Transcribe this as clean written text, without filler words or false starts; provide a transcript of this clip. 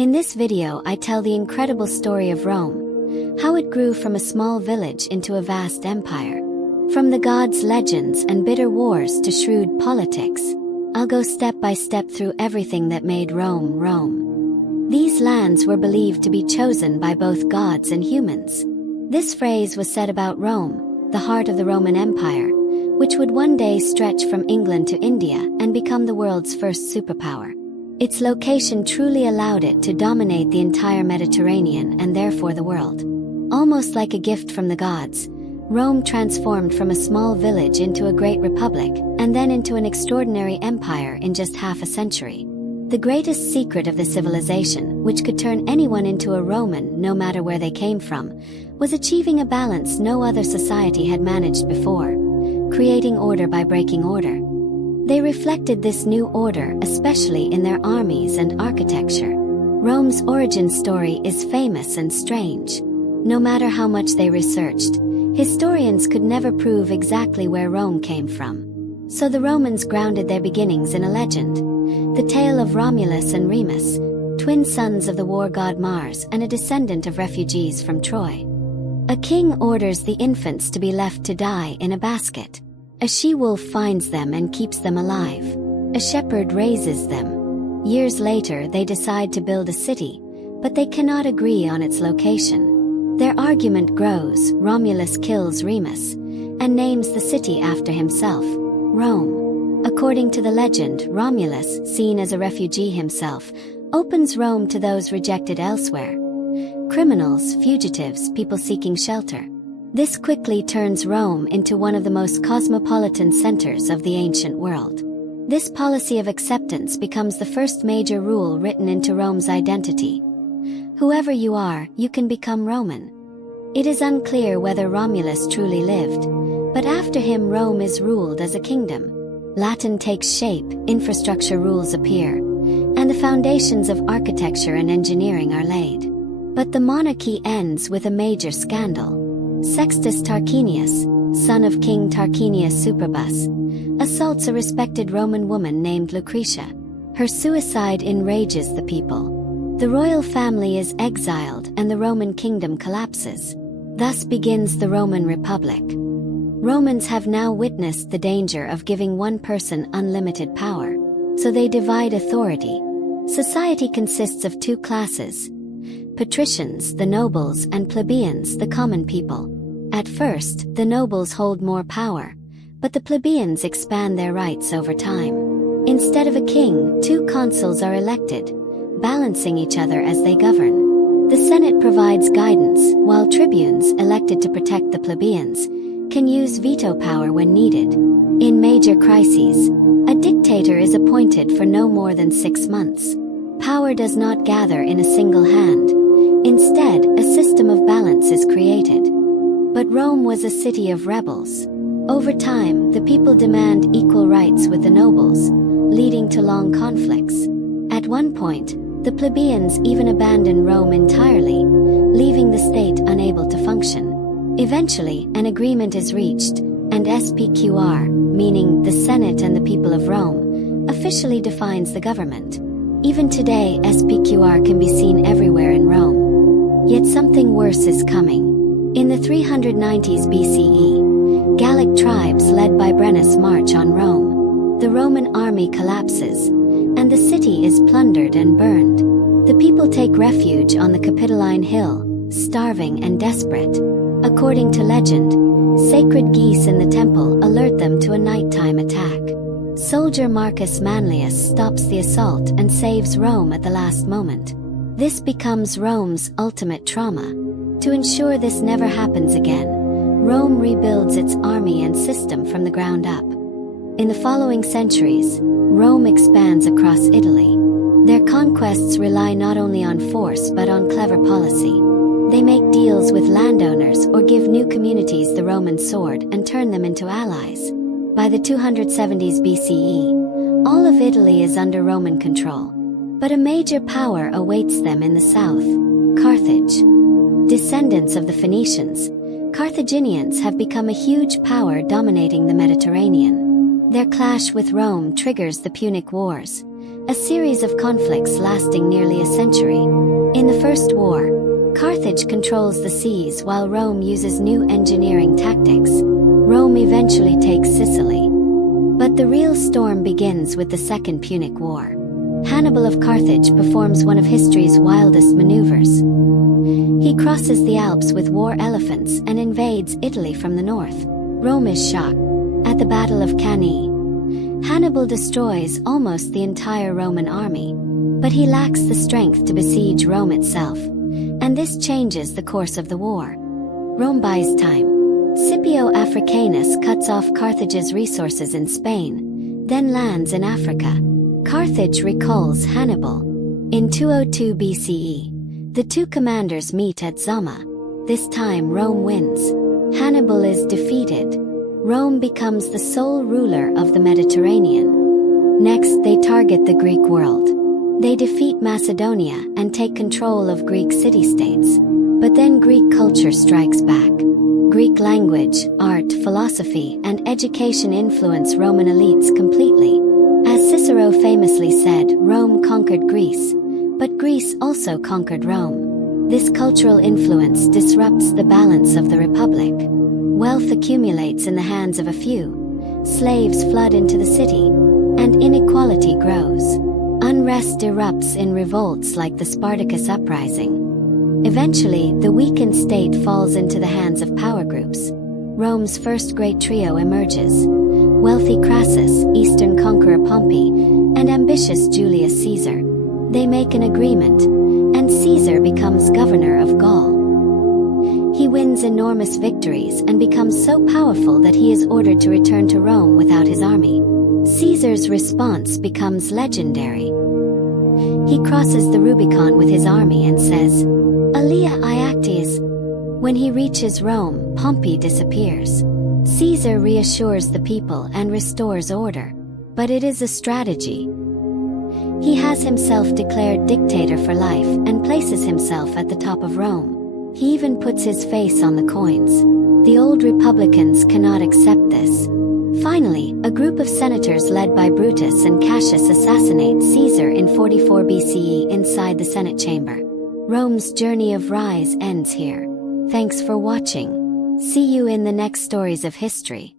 In this video I tell the incredible story of Rome, how it grew from a small village into a vast empire. From the gods' legends and bitter wars to shrewd politics, I'll go step by step through everything that made Rome, Rome. These lands were believed to be chosen by both gods and humans. This phrase was said about Rome, the heart of the Roman Empire, which would one day stretch from England to India and become the world's first superpower. Its location truly allowed it to dominate the entire Mediterranean and therefore the world. Almost like a gift from the gods, Rome transformed from a small village into a great republic, and then into an extraordinary empire in just half a century. The greatest secret of the civilization, which could turn anyone into a Roman no matter where they came from, was achieving a balance no other society had managed before, creating order by breaking order. They reflected this new order especially in their armies and architecture. Rome's origin story is famous and strange. No matter how much they researched, historians could never prove exactly where Rome came from. So the Romans grounded their beginnings in a legend, the tale of Romulus and Remus, twin sons of the war god Mars and a descendant of refugees from Troy. A king orders the infants to be left to die in a basket. A she-wolf finds them and keeps them alive. A shepherd raises them. Years later they decide to build a city, but they cannot agree on its location. Their argument grows. Romulus kills Remus and names the city after himself, Rome. According to the legend, Romulus, seen as a refugee himself, opens Rome to those rejected elsewhere. Criminals, fugitives, people seeking shelter. This quickly turns Rome into one of the most cosmopolitan centers of the ancient world. This policy of acceptance becomes the first major rule written into Rome's identity. Whoever you are, you can become Roman. It is unclear whether Romulus truly lived, but after him Rome is ruled as a kingdom. Latin takes shape, infrastructure rules appear, and the foundations of architecture and engineering are laid. But the monarchy ends with a major scandal. Sextus Tarquinius, son of King Tarquinius Superbus, assaults a respected Roman woman named Lucretia. Her suicide enrages the people. The royal family is exiled and the Roman kingdom collapses. Thus begins the Roman Republic. Romans have now witnessed the danger of giving one person unlimited power, so they divide authority. Society consists of two classes: patricians, the nobles, and plebeians, the common people. At first, the nobles hold more power, but the plebeians expand their rights over time. Instead of a king, two consuls are elected, balancing each other as they govern. The Senate provides guidance, while tribunes, elected to protect the plebeians, can use veto power when needed. In major crises, a dictator is appointed for no more than 6 months. Power does not gather in a single hand. Instead, a system of balance is created. But Rome was a city of rebels. Over time, the people demand equal rights with the nobles, leading to long conflicts. At one point, the plebeians even abandon Rome entirely, leaving the state unable to function. Eventually, an agreement is reached, and SPQR, meaning the Senate and the people of Rome, officially defines the government. Even today, SPQR can be seen everywhere in Rome. Yet something worse is coming. In the 390s BCE, Gallic tribes led by Brennus march on Rome. The Roman army collapses, and the city is plundered and burned. The people take refuge on the Capitoline Hill, starving and desperate. According to legend, sacred geese in the temple alert them to a nighttime attack. Soldier Marcus Manlius stops the assault and saves Rome at the last moment. This becomes Rome's ultimate trauma. To ensure this never happens again, Rome rebuilds its army and system from the ground up. In the following centuries, Rome expands across Italy. Their conquests rely not only on force but on clever policy. They make deals with landowners or give new communities the Roman sword and turn them into allies. By the 270s BCE, all of Italy is under Roman control. But a major power awaits them in the south, Carthage. Descendants of the Phoenicians, Carthaginians have become a huge power dominating the Mediterranean. Their clash with Rome triggers the Punic Wars, a series of conflicts lasting nearly a century. In the First War, Carthage controls the seas while Rome uses new engineering tactics. Rome eventually takes Sicily. But the real storm begins with the Second Punic War. Hannibal of Carthage performs one of history's wildest maneuvers. He crosses the Alps with war elephants and invades Italy from the north. Rome is shocked. At the Battle of Cannae, Hannibal destroys almost the entire Roman army, but he lacks the strength to besiege Rome itself, and this changes the course of the war. Rome buys time. Scipio Africanus cuts off Carthage's resources in Spain, then lands in Africa. Carthage recalls Hannibal. In 202 BCE, the two commanders meet at Zama. This time Rome wins. Hannibal is defeated. Rome becomes the sole ruler of the Mediterranean. Next, they target the Greek world. They defeat Macedonia and take control of Greek city-states. But then Greek culture strikes back. Greek language, art, philosophy, and education influence Roman elites completely. As Cicero famously said, Rome conquered Greece, but Greece also conquered Rome. This cultural influence disrupts the balance of the Republic. Wealth accumulates in the hands of a few, slaves flood into the city, and inequality grows. Unrest erupts in revolts like the Spartacus uprising. Eventually, the weakened state falls into the hands of power groups. Rome's first great trio emerges: wealthy Crassus, Eastern conqueror Pompey, and ambitious Julius Caesar. They make an agreement, and Caesar becomes governor of Gaul. He wins enormous victories and becomes so powerful that he is ordered to return to Rome without his army. Caesar's response becomes legendary. He crosses the Rubicon with his army and says, "Alia Iactes." When he reaches Rome, Pompey disappears. Caesar reassures the people and restores order. But it is a strategy. He has himself declared dictator for life and places himself at the top of Rome. He even puts his face on the coins. The old Republicans cannot accept this. Finally, a group of senators led by Brutus and Cassius assassinate Caesar in 44 BCE inside the Senate chamber. Rome's journey of rise ends here. Thanks for watching. See you in the next stories of history.